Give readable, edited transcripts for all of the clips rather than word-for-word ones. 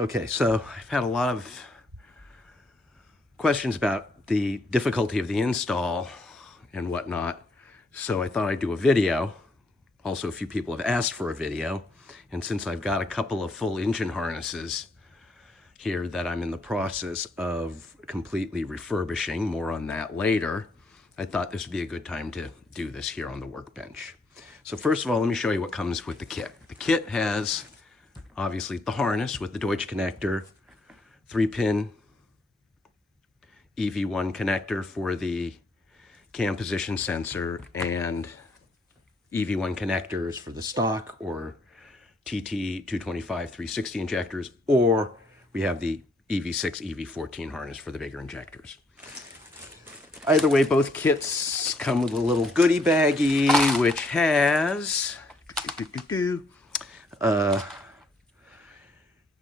Okay, so I've had a lot of questions about the difficulty of the install and whatnot, so I thought I'd do a video. Also, a few people have asked for a video, and since I've got a couple of full engine harnesses here that I'm in the process of completely refurbishing, more on that later, I thought this would be a good time to do this here on the workbench. So first of all, let me show you what comes with the kit. The kit has obviously the harness with the Deutsch connector, 3-pin EV1 connector for the cam position sensor, and EV1 connectors for the stock or TT 225 360 injectors, or we have the EV6 EV14 harness for the bigger injectors. Either way, both kits come with a little goodie baggie, which has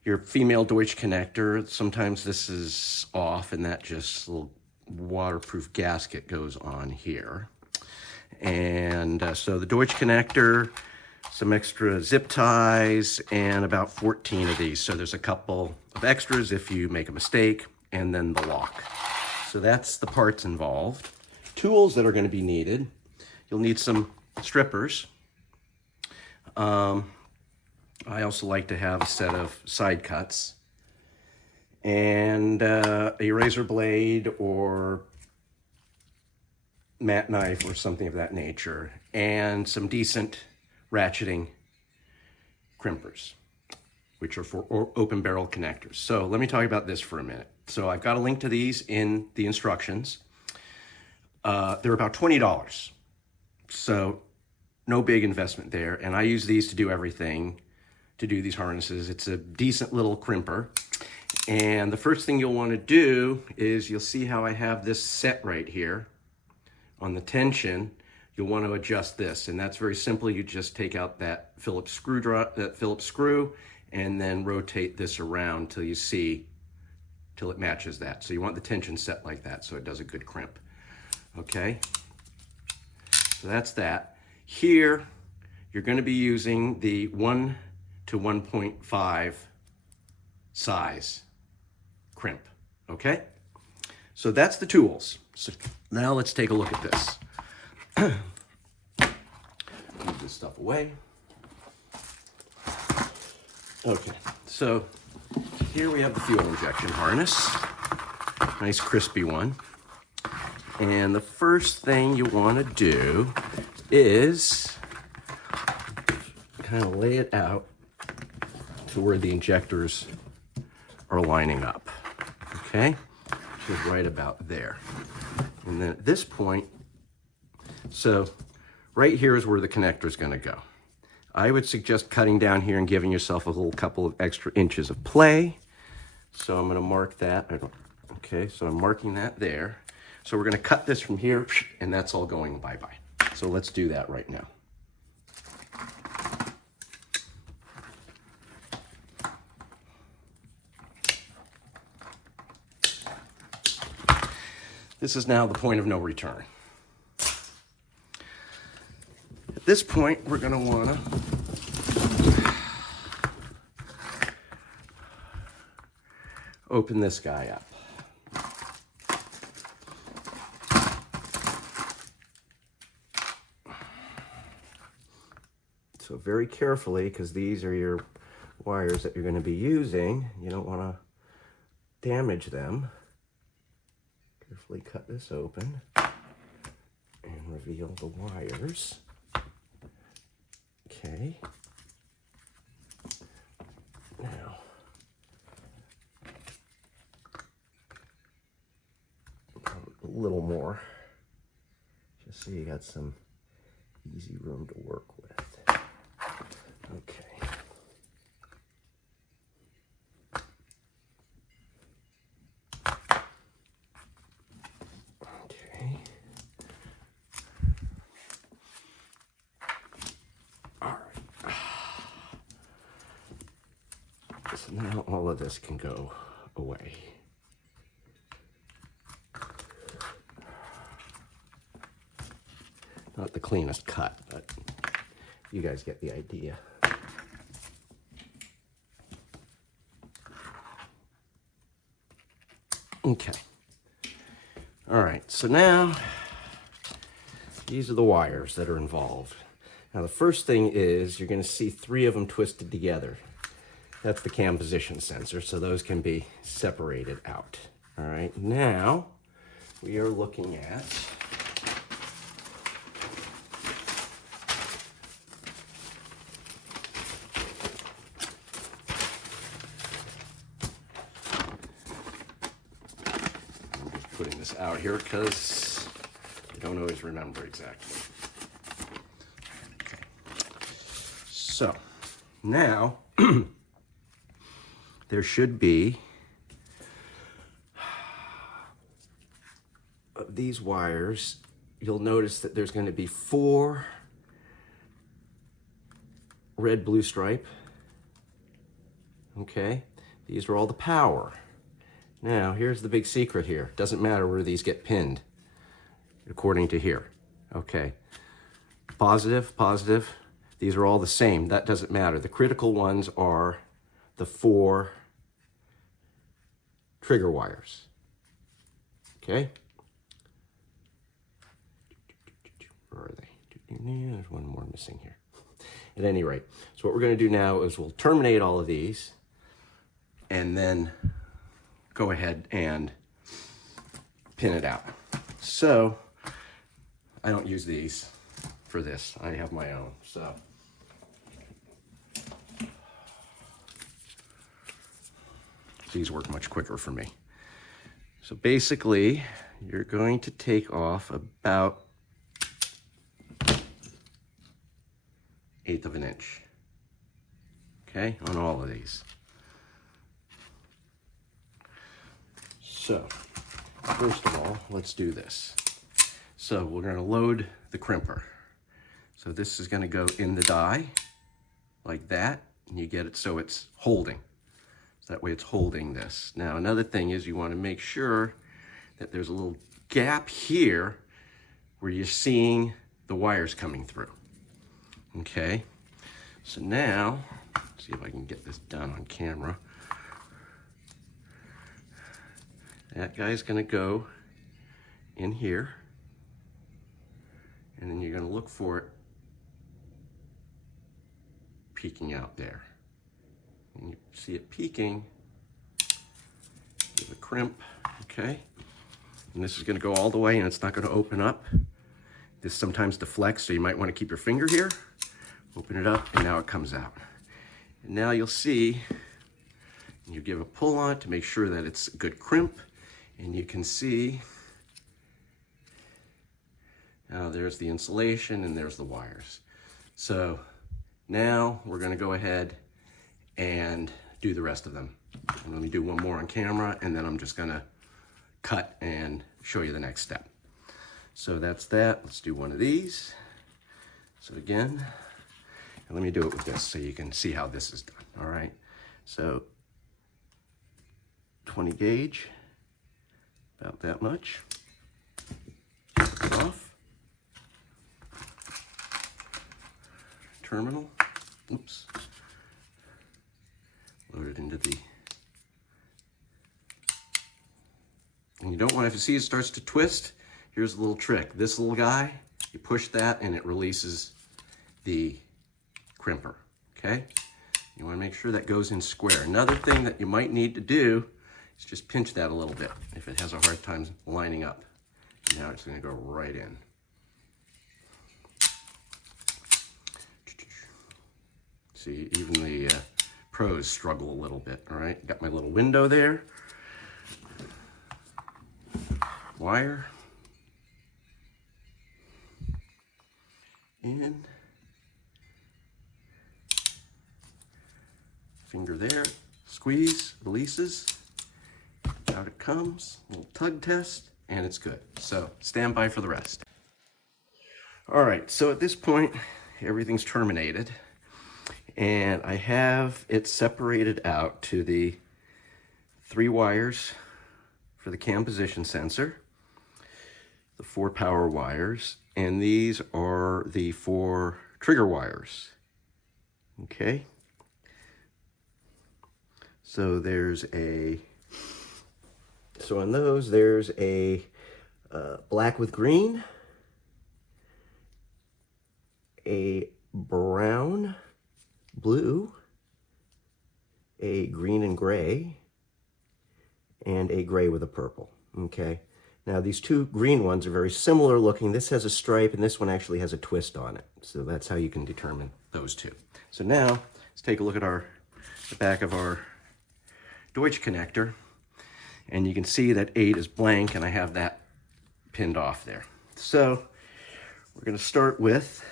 your female Deutsch connector. Sometimes this is off, and that just little waterproof gasket goes on here. And so the Deutsch connector, some extra zip ties, and about 14 of these. So there's a couple of extras if you make a mistake, and then the lock. So that's the parts involved. Tools that are going to be needed. You'll need some strippers. I also like to have a set of side cuts and a razor blade or mat knife or something of that nature, and some decent ratcheting crimpers, which are for open barrel connectors. So let me talk about this for a minute. So I've got a link to these in the instructions. They're about $20. So no big investment there. And I use these to do everything, to do these harnesses. It's a decent little crimper. And the first thing you'll want to do is, you'll see how I have this set right here on the tension. You'll want to adjust this, and that's very simple. You just take out that Phillips screw and then rotate this around till it matches that. So you want the tension set like that so it does a good crimp. Okay, so that's that. Here, you're going to be using the 1 to 1.5 size crimp. Okay, so that's the tools. So now let's take a look at this. Move this stuff away. Okay, so here we have the fuel injection harness. Nice crispy one. And the first thing you want to do is kind of lay it out to where the injectors are lining up. Okay, which is right about there. And then at this point, so right here is where the connector is going to go. I would suggest cutting down here and giving yourself a little couple of extra inches of play. So I'm going to mark that. Okay, so I'm marking that there. So we're going to cut this from here, and that's all going bye-bye. So let's do that right now. This is now the point of no return. At this point, we're going to want to open this guy up. So very carefully, because these are your wires that you're going to be using, you don't want to damage them. Carefully cut this open and reveal the wires. Okay. Now, a little more, just so you got some easy room to work with. Okay. Okay. All right. So now all of this can go away. Not the cleanest cut, but you guys get the idea. Okay. All right, so now these are the wires that are involved. Now the first thing is you're going to see 3 of them twisted together. That's the cam position sensor, so those can be separated out. All right, now we are looking at putting this out here because I don't always remember exactly. Okay. So now there should be of these wires. You'll notice that there's going to be 4 red blue stripe. Okay, these are all the power. Now, here's the big secret here. Doesn't matter where these get pinned, according to here. Okay, positive, positive. These are all the same. That doesn't matter. The critical ones are the 4 trigger wires. Okay? Where are they? There's one more missing here. At any rate, so what we're going to do now is we'll terminate all of these and then go ahead and pin it out. So I don't use these for this. I have my own. So these work much quicker for me. So basically, you're going to take off about 1/8 of an inch. Okay, on all of these. So, first of all, let's do this. So we're going to load the crimper. So this is going to go in the die like that, and you get it so it's holding. So that way it's holding this. Now another thing is you want to make sure that there's a little gap here where you're seeing the wires coming through. Okay, so now, let's see if I can get this done on camera. That guy's going to go in here, and then you're going to look for it peeking out there. When you see it peeking, give a crimp, okay? And this is going to go all the way, and it's not going to open up. This sometimes deflects, so you might want to keep your finger here. Open it up, and now it comes out. And now you'll see, you give a pull on it to make sure that it's a good crimp, and you can see, now there's the insulation and there's the wires. So now we're going to go ahead and do the rest of them. And let me do one more on camera, and then I'm just going to cut and show you the next step. So that's that. Let's do one of these. So again, and let me do it with this so you can see how this is done. All right. So 20 gauge, about that much. Off. Terminal. Oops. Load it into the. And you don't want, if you see it starts to twist, here's a little trick. This little guy, you push that and it releases the crimper, okay? You want to make sure that goes in square. Another thing that you might need to do is just pinch that a little bit if it has a hard time lining up. Now it's going to go right in. See, even the pros struggle a little bit, all right? Got my little window there. Wire. In. Finger there. Squeeze, releases. Out it comes. Little tug test, and it's good. So stand by for the rest. All right, so at this point, everything's terminated. And I have it separated out to the 3 wires for the cam position sensor, the 4 power wires, and these are the 4 trigger wires. Okay. So there's a So on those, there's a black with green, a brown, blue, a green and gray, and a gray with a purple, okay? Now these two green ones are very similar looking. This has a stripe and this one actually has a twist on it. So that's how you can determine those two. So now let's take a look at the back of our Deutsch connector. And you can see that 8 is blank and I have that pinned off there. So we're gonna start with,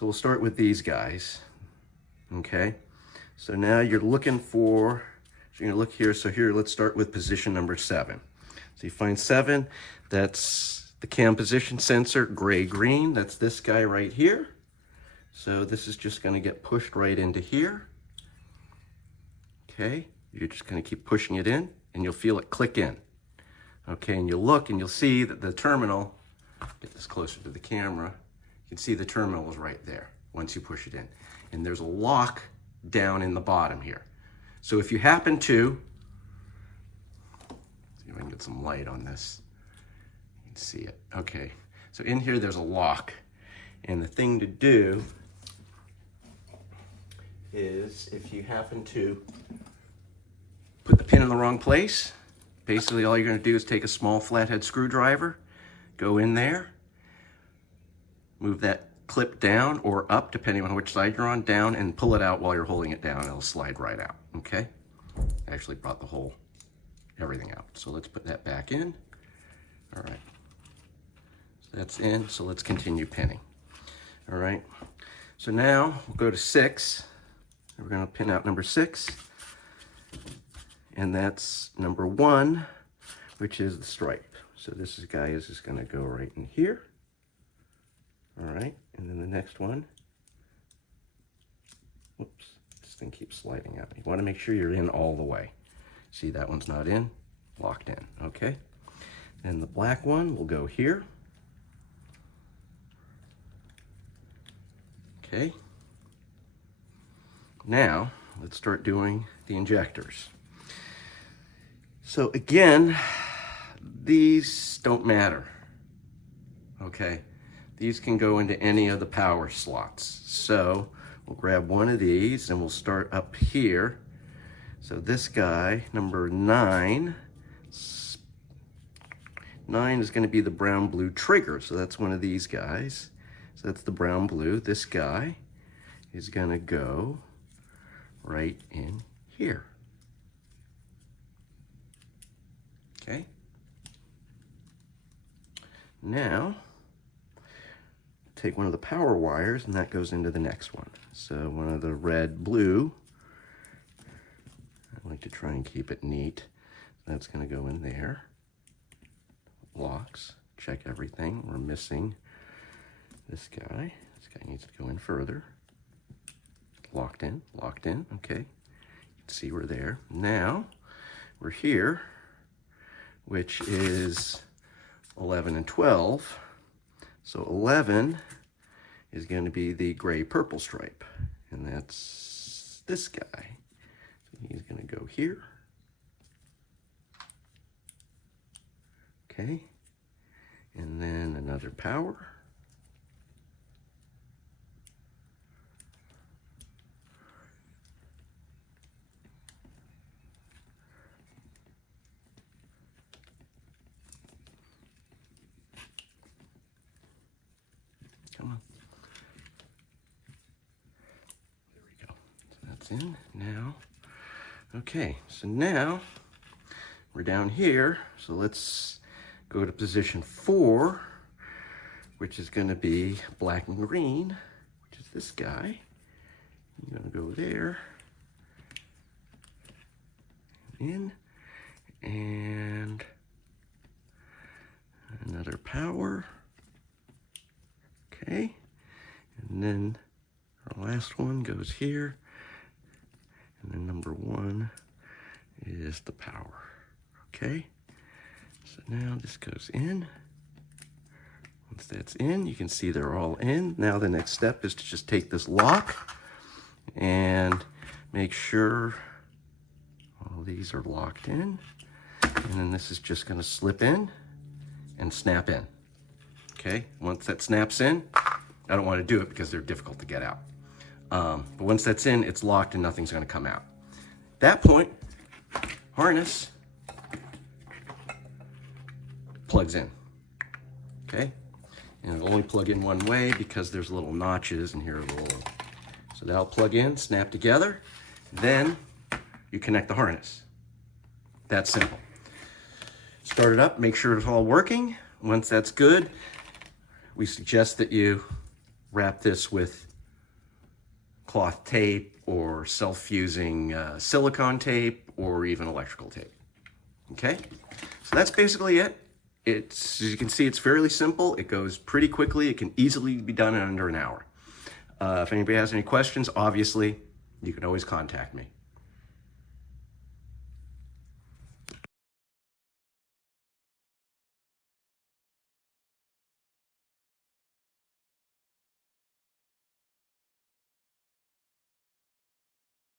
we'll start with these guys, okay? So now you're looking for, so you're gonna look here, so here let's start with position number 7. So you find 7, that's the cam position sensor, gray-green, that's this guy right here. So this is just gonna get pushed right into here. Okay, you're just gonna keep pushing it in and you'll feel it click in. Okay, and you'll look and you'll see that the terminal, get this closer to the camera, you can see the terminal is right there once you push it in. And there's a lock down in the bottom here. So if you happen to, see if I can get some light on this, you can see it. Okay, so in here there's a lock. And the thing to do is if you happen to put the pin in the wrong place, basically all you're going to do is take a small flathead screwdriver, go in there, move that clip down or up depending on which side you're on, down, and pull it out while you're holding it down. It'll slide right out, okay? I actually brought the whole, everything out. So let's put that back in. All right, so that's in, so let's continue pinning. All right, so now we'll go to 6. We're gonna pin out number 6. And that's number 1, which is the stripe. So this guy is just gonna go right in here. All right, and then the next one, whoops, this thing keeps sliding out. You wanna make sure you're in all the way. See, that one's not in, locked in, okay? And the black one will go here. Okay. Now, let's start doing the injectors. So again, these don't matter, okay? These can go into any of the power slots. So we'll grab one of these and we'll start up here. So this guy, number 9, 9 is gonna be the brown blue trigger. So that's one of these guys. So that's the brown blue. This guy is gonna go right in here. Okay. Now, take one of the power wires and that goes into the next one. So one of the red, blue, I like to try and keep it neat. That's gonna go in there. Locks, check everything. We're missing this guy. This guy needs to go in further. Locked in, okay. You can see we're there. Now, we're here, which is 11 and 12. So 11 is going to be the gray purple stripe, and that's this guy. So he's going to go here. Okay, and then another power. Come on. There we go. So that's in now. Okay, so now we're down here. So let's go to position 4, which is going to be black and green, which is this guy. You're going to go there, in, and another power. Okay, and then our last one goes here, and then number 1 is the power. Okay, so now this goes in. Once that's in, you can see they're all in. Now the next step is to just take this lock and make sure all these are locked in. And then this is just going to slip in and snap in. Okay, once that snaps in, I don't want to do it because they're difficult to get out. But once that's in, it's locked and nothing's going to come out. At that point, harness plugs in. Okay, and it'll only plug in one way because there's little notches and here are little. So that'll plug in, snap together, then you connect the harness. That's simple. Start it up, make sure it's all working. Once that's good, we suggest that you wrap this with cloth tape or self-fusing silicone tape or even electrical tape. Okay, so that's basically it. As you can see, it's fairly simple. It goes pretty quickly. It can easily be done in under an hour. If anybody has any questions, obviously, you can always contact me.